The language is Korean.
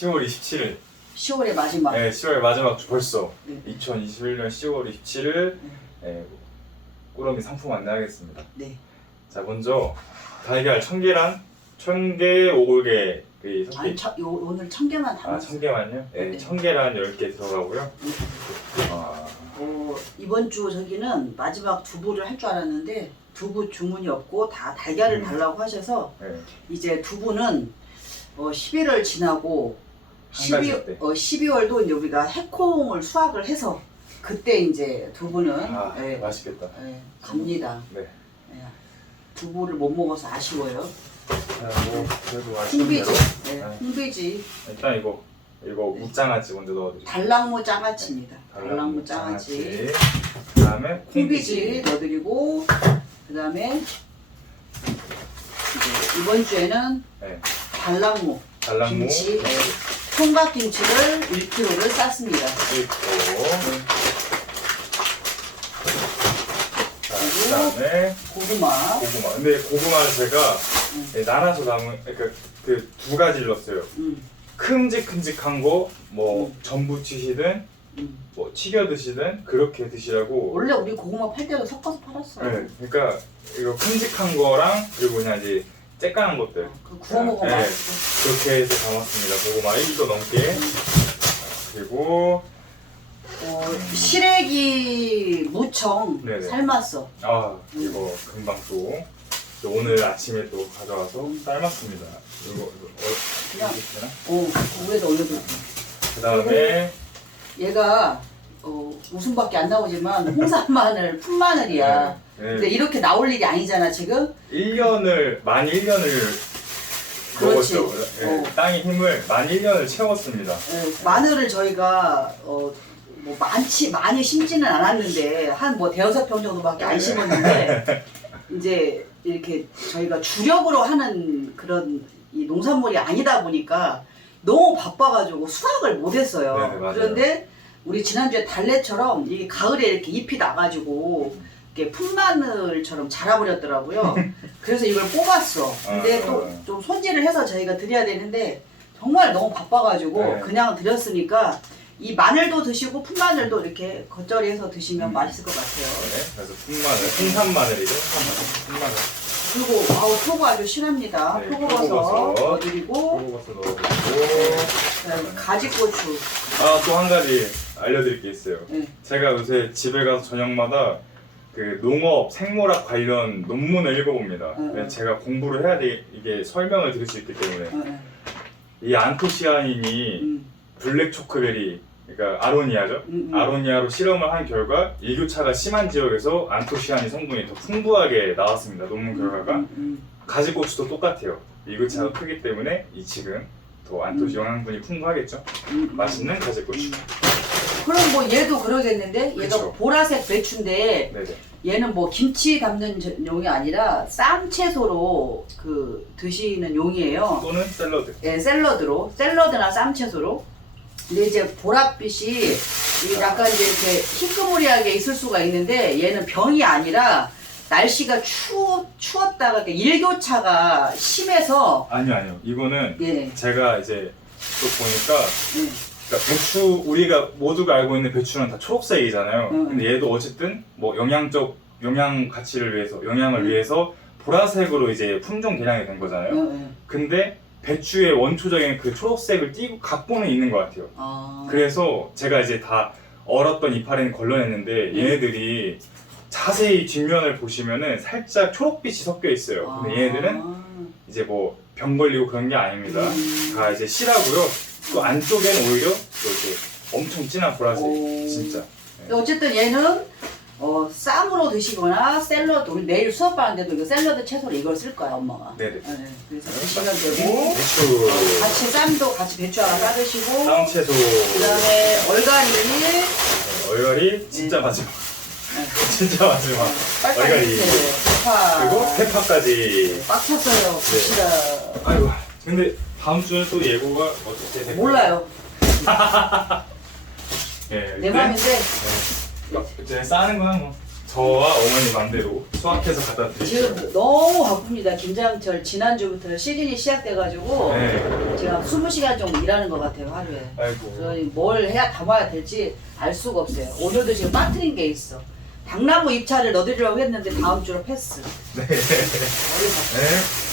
10월 27일. 10월의 마지막. 네, 10월 마지막 주 벌써. 네. 2021년 10월 27일. 네, 꾸러미 상품 안내하겠습니다. 네. 자, 먼저 달걀 청계란, 청개 5개 그 아니, 저, 요, 오늘 천 개만 아, 담았어요. 청개만요? 네, 네. 청계란 10개 들어가고요. 네. 아, 어, 이번 주 저기는 마지막 두부를 할 줄 알았는데 두부 주문이 없고 다 달걀을 음. 달라고 하셔서 네. 이제 두부는 어, 11월 지나고 한 가지 때. 어, 12월도 이제 우리가 해콩을 수확을 해서 그때 이제 두부는 아, 예, 맛있겠다. 예, 갑니다. 네. 예. 두부를 못 먹어서 아쉬워요. 자, 뭐, 그래도 홍비지, 맛있네요. 예, 네. 홍비지, 일단 이거, 이거 네. 무장아찌 먼저 넣어드릴게요. 달랑무 장아찌입니다. 달랑무 장아찌. 그다음에 홍비지 넣어드리고 그 다음에 이번 주에는 네. 달랑무, 달랑무 김치, 예, 총각김치를 1kg를 쌌습니다. 자, 그리고 그다음에 고구마, 고구마. 근데 고구마를 제가 음. 네, 나눠서 담은 그그 두 가지를 넣었어요. 음, 큼직큼직한 거 뭐 음. 전부 치시든 음. 뭐 튀겨 드시든 그렇게 드시라고. 원래 우리 고구마 팔 때도 섞어서 팔았어. 네, 그러니까 이거 큼직한 거랑 그리고 그냥 이제 쬐까는 것들 그 구워 먹어 네. 맛있어. 그렇게 해서 담았습니다. 고구마 1도 넘게. 그리고 어, 시래기 무청 네네. 삶았어. 아 이거 금방 또 오늘 아침에 또 가져와서 삶았습니다. 이거 이거 어, 이렇게 되나? 어, 그 위에다 올려도. 그 다음에 얘가 어, 웃음밖에 안 나오지만 홍산 마늘, 풋마늘이야. 네. 근데 이렇게 나올 일이 아니잖아 지금. 1년을 만 1년을 그렇지. 먹었죠. 예, 어. 땅의 힘을 만 1년을 채웠습니다. 예, 마늘을 저희가 어, 뭐 많지 많이 심지는 않았는데 한 뭐 대여섯 평 정도밖에 안 네. 심었는데 이제 이렇게 저희가 주력으로 하는 그런 이 농산물이 아니다 보니까 너무 바빠가지고 수확을 못했어요. 네네, 맞아요. 그런데 우리 지난주에 달래처럼 이 가을에 이렇게 잎이 나가지고 이렇게 풋마늘처럼 자라버렸더라고요. 그래서 이걸 뽑았어. 근데 아. 또좀 손질을 해서 저희가 드려야 되는데 정말 너무 바빠가지고 네. 그냥 드렸으니까 이 마늘도 드시고 풋마늘도 이렇게 겉절이해서 드시면 음. 맛있을 것 같아요. 네, 그래서 fun마늘, 홍산 마늘이죠. fun마늘. 그리고 아우 표고 아주 실합니다. 네, 표고버섯 표고버섯. 넣어드리고 표고버섯 넣어주고. 그다음에 가지고추. 아, 또 한 가지 알려드릴 게 있어요. 네. 제가 요새 집에 가서 저녁마다 그 농업, 생물학 관련 논문을 읽어봅니다. 음. 왜냐면 제가 공부를 해야 돼, 이게 설명을 드릴 수 있기 때문에. 어, 어. 이 안토시아닌이 음, 블랙 초크베리, 그러니까 아로니아죠. 음, 음. 아로니아로 실험을 한 결과 일교차가 심한 지역에서 안토시아닌 성분이 더 풍부하게 나왔습니다. 논문 결과가. 음, 음, 가지고추도 똑같아요. 일교차가 음. 크기 때문에 이 지금 더 안토시 영양분이 풍부하겠죠. 음, 음. 맛있는 가지 고추. 음. 그럼 뭐 얘도 그러겠는데 얘가 그쵸. 보라색 배추인데 네네. 얘는 뭐 김치 담는 저- 용이 아니라 쌈 채소로 그 드시는 용이에요. 또는 샐러드. 예, 샐러드로 샐러드나 쌈 채소로. 근데 이제 보랏빛이 이게 약간 이제 이렇게 희끄무리하게 있을 수가 있는데 얘는 병이 아니라 날씨가 추 추웠다가 이렇게 일교차가 심해서 아니요 아니요. 이거는 예, 제가 이제 또 보니까 예, 그러니까 배추 우리가 모두가 알고 있는 배추는 다 초록색이잖아요. 음. 근데 얘도 어쨌든 뭐 영양적 영양 가치를 위해서 영양을 음. 위해서 보라색으로 이제 품종 개량이 된 거잖아요. 예, 예. 근데 배추의 원초적인 그 초록색을 띠고 갖고는 있는 것 같아요. 아, 그래서 제가 이제 다 얼었던 이파리는 걸러냈는데 음. 얘네들이 자세히 뒷면을 보시면은 살짝 초록빛이 섞여 있어요. 근데 얘네들은 아. 이제 뭐 병 걸리고 그런 게 아닙니다. 음. 다 이제 실하고요. 또 안쪽에는 오히려 또 이렇게 엄청 진한 보라색. 오. 진짜. 근데 어쨌든 얘는 어, 쌈으로 드시거나 샐러드 우리 내일 수업 하는데도 이거 샐러드 채소로 이걸 쓸 거야 엄마가. 네네. 네, 그래서 드시면 되고 배추, 같이 쌈도 같이 배추 하나 싸드시고 쌍채소, 그다음에 얼갈이 얼갈이 진짜 네. 마지막. 진짜 마지막. 빨간 아, 머리가 이- 밑에 대파. 그리고 페파까지. 빡쳤어요. 네. 봅시다. 아이고. 근데 다음 주는 또 예고가 어떻게 될까요? 몰라요. 예. 내 근데 마음인데 네. 어, 이제 싸는 거야 뭐. 저와 어머니 맘대로 수학해서 갖다 드릴게요. 지금 너무 바쁩니다. 김장철 지난주부터 시즌이 시작돼가지고 네. 제가 20시간 정도 일하는 것 같아요 하루에. 아이고. 저뭘 해야 담아야 될지 알 수가 없어요. 오늘도 지금 빠뜨린 게 있어. 당나무 입찰을 넣어드리려고 했는데 다음 주로 패스. 네. 네. 네.